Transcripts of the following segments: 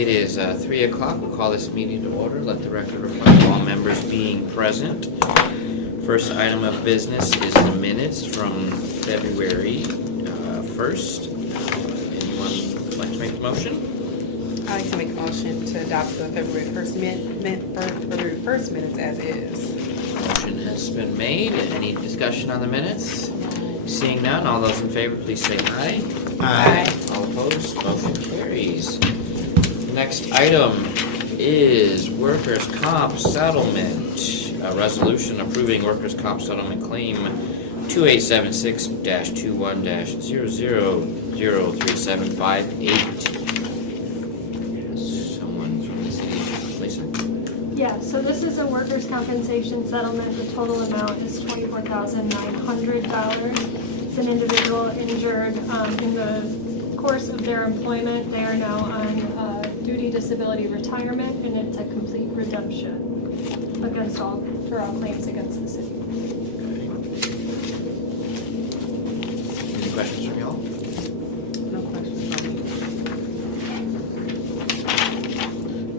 It is 3 o'clock. We'll call this meeting to order. Let the record reflect all members being present. First item of business is the minutes from February 1st. Anyone like to make the motion? I'd like to make a motion to adopt the February 1st minutes as is. Motion has been made. Any discussion on the minutes? Seeing none, all those in favor, please say aye. Aye. All opposed, motion carries. Next item is workers' comp settlement. A resolution approving workers' comp settlement claim 2876-21-000378. Someone from the city, Lisa? Yeah, so this is a workers' compensation settlement. The total amount is $24,900. It's an individual injured in the course of their employment. They are now on duty disability retirement, and it's a complete redemption for all claims against the city. Any questions from y'all? No questions from me.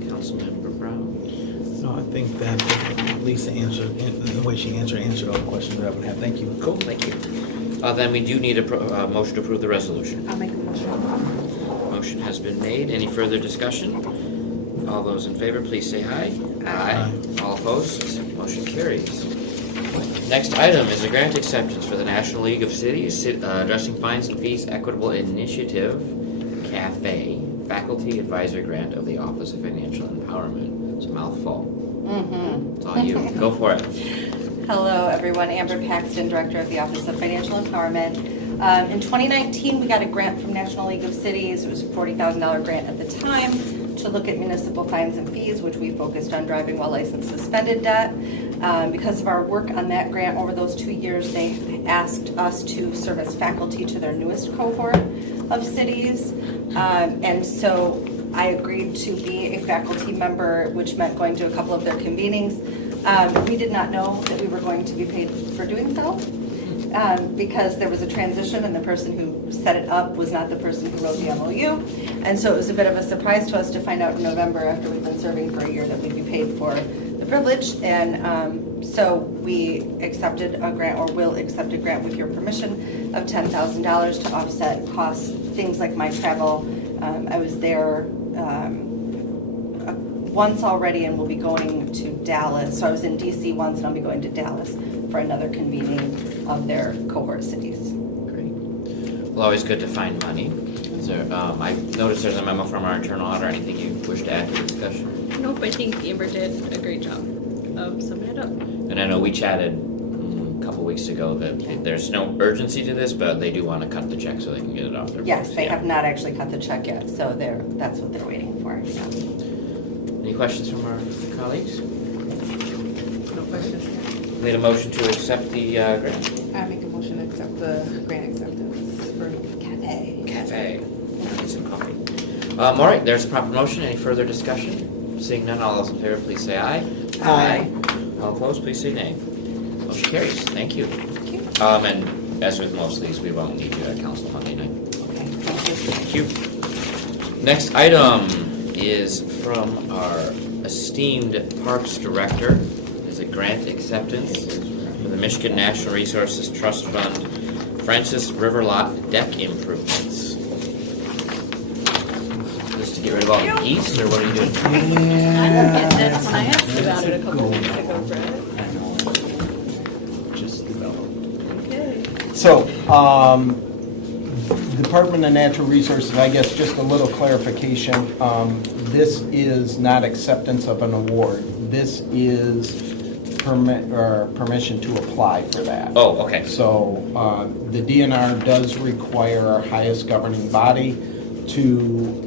Councilmember Brown? No, I think that Lisa answered, the way she answered all the questions that I would have. Thank you. Cool, thank you. Then we do need a motion to approve the resolution. I'll make a motion. Motion has been made. Any further discussion? All those in favor, please say aye. Aye. All opposed? Motion carries. Next item is a grant acceptance for the National League of Cities Addressing Fines and Fees Equitable Initiative CAFE Faculty Advisor Grant of the Office of Financial Empowerment. It's a mouthful. It's all you. Go for it. Hello, everyone. Amber Paxton, Director of the Office of Financial Empowerment. In 2019, we got a grant from National League of Cities. It was a $40,000 grant at the time to look at municipal fines and fees, which we focused on driving while licensed suspended debt. Because of our work on that grant over those 2 years, they asked us to serve as faculty to their newest cohort of cities. And so I agreed to be a faculty member, which meant going to a couple of their convenings. We did not know that we were going to be paid for doing so because there was a transition and the person who set it up was not the person who wrote the MOU. And so it was a bit of a surprise to us to find out in November, after we've been serving for a year, that we'd be paid for the privilege. And so we accepted a grant, or will accept a grant with your permission, of $10,000 to offset costs, things like my travel. I was there once already and will be going to Dallas. So I was in DC once and I'll be going to Dallas for another convening of their cohort cities. Great. Well, always good to find money. Is there, I noticed there's a memo from our internal auditor. Anything you wish to add to the discussion? Nope, I think Amber did a great job of summing it up. And I know we chatted a couple weeks ago that there's no urgency to this, but they do want to cut the check so they can get it off their Yes, books. they have not actually cut the check yet, so that's what they're waiting for. Any questions from our colleagues? No questions here. Need a motion to accept the grant? I make a motion to accept the grant acceptance for CAFE. Cafe. I need some coffee. All right, there's a proper motion. Any further discussion? Seeing none, all those in favor, please say aye. Aye. All opposed, please say nay. Motion carries. Thank you. Thank you. And as with most of these, we won't need you at council Monday night. Okay, thank you. Thank you. Next item is from our esteemed Parks Director. Is a grant acceptance for the Michigan Natural Resources Trust Fund Francis River Lot Deck Improvements. Just to get rid of all the geese, or what are you doing? I didn't get this when I asked about it a couple weeks ago, Brett. Just developed. Okay. So, Department of Natural Resources, I guess just a little clarification. This is not acceptance of an award. This is permission to apply for that. Oh, okay. So the DNR does require our highest governing body to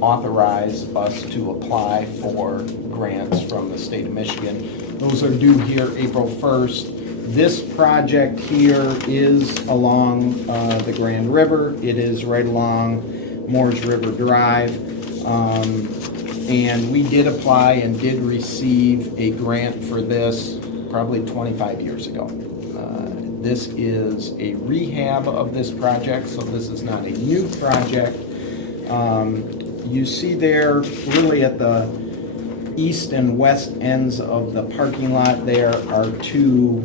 authorize us to apply for grants from the state of Michigan. Those are due here April 1st. This project here is along the Grand River. It is right along Moores River Drive. And we did apply and did receive a grant for this probably 25 years ago. This is a rehab of this project, so this is not a new project. You see there, really at the east and west ends of the parking lot, there are two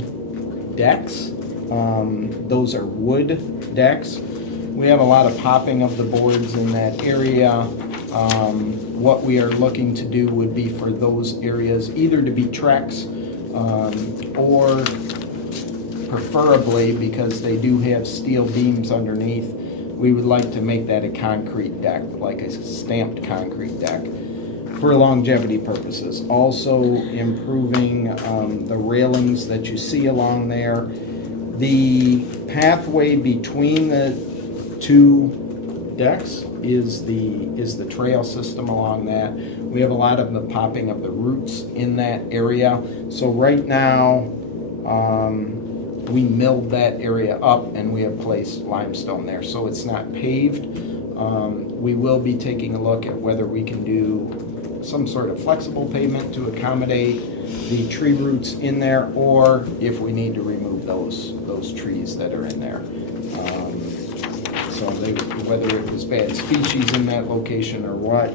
decks. Those are wood decks. We have a lot of popping of the boards in that area. What we are looking to do would be for those areas either to be Trex or preferably, because they do have steel beams underneath, we would like to make that a concrete deck, like a stamped concrete deck, for longevity purposes. Also improving the railings that you see along there. The pathway between the two decks is the trail system along that. We have a lot of the popping of the roots in that area. So right now, we milled that area up and we have placed limestone there. So it's not paved. We will be taking a look at whether we can do some sort of flexible pavement to accommodate the tree roots in there, or if we need to remove those trees that are in there. Whether it was bad species in that location or what.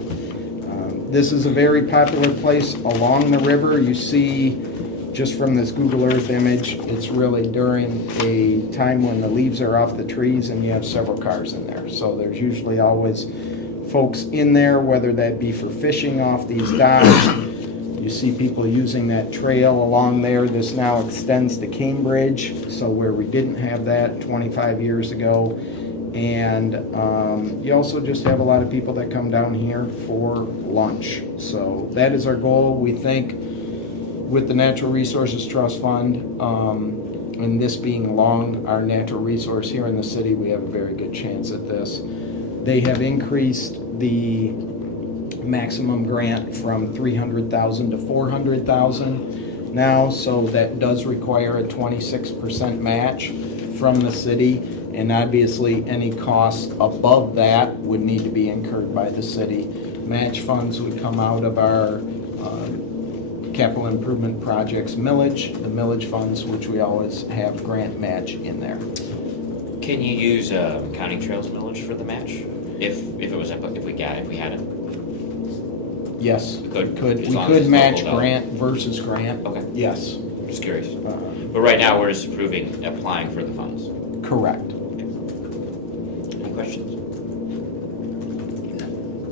This is a very popular place along the river. You see, just from this Google Earth image, it's really during a time when the leaves are off the trees and you have several cars in there. So there's usually always folks in there, whether that be for fishing off these docks. You see people using that trail along there. This now extends to Cambridge, so where we didn't have that 25 years ago. And you also just have a lot of people that come down here for lunch. So that is our goal. We think with the Natural Resources Trust Fund, and this being along our natural resource here in the city, we have a very good chance at this. They have increased the maximum grant from $300,000 to $400,000 now, so that does require a 26% match from the city, and obviously any cost above that would need to be incurred by the city. Match funds would come out of our capital improvement projects millage, the millage funds, which we always have grant match in there. Can you use county trails millage for the match? If we had it? Yes, We could? we As long as could it's match local, though. grant versus grant. Okay. Yes, Just curious. But right now, we're just applying for the funds. correct. Any questions?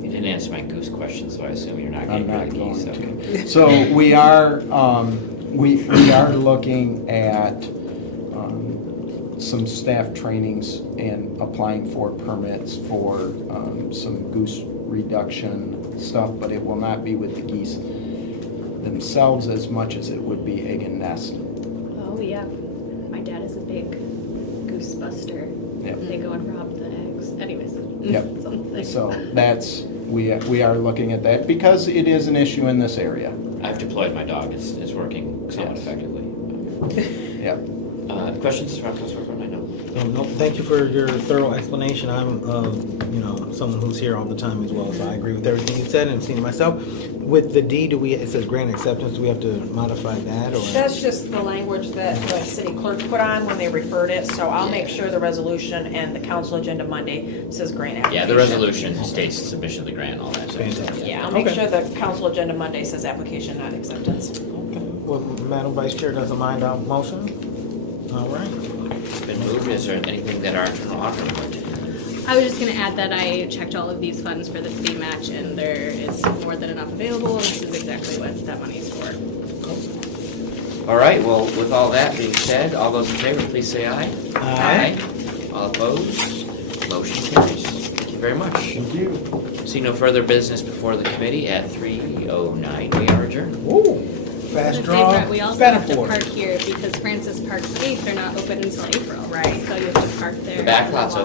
You didn't answer my goose question, so I assume you're not I'm getting rid not of going geese. Okay. to. So we are, we are looking at some staff trainings and applying for permits for some goose reduction stuff, but it will not be with the geese themselves as much as it would be egg and nest. Oh, yeah. My dad is a big goose buster. Yep. They go and rob the eggs. Anyways. Yep. Something. So that's, we are looking at that because it is an issue in this area. I've deployed my dog. It's working somewhat Yes. effectively. Yep. Questions from Councilor Burton? I know. No, thank you for your thorough explanation. I'm, someone who's here all the time as well, so I agree with everything you said and seen it myself. With the D, it says grant acceptance, do we have to modify that, or? That's just the language that the city clerk put on when they referred it, so I'll make sure the resolution and the council agenda Monday says grant application. Yeah, the resolution states submission of the grant and all that. Fantastic. Yeah, I'll make Okay. sure the council agenda Monday says application, not acceptance. Okay. Well, Madam Vice Chair doesn't mind our motion? All right. It's been moved. Is there anything that our internal auditor would like to do? I was just gonna add that I checked all of these funds for the city match, and there is more than enough available, and this is exactly what that money is for. All right, well, with all that being said, all those in favor, please say aye. Aye. All opposed? Motion carries. Thank you very much. Thank you. See no further business before the committee at 3:09. We are adjourned. Ooh, For fast the draw. favorite, we also have to Spanish park here because Francis Park's gates are not open until April. Right. So you have to park there. The back lot's open.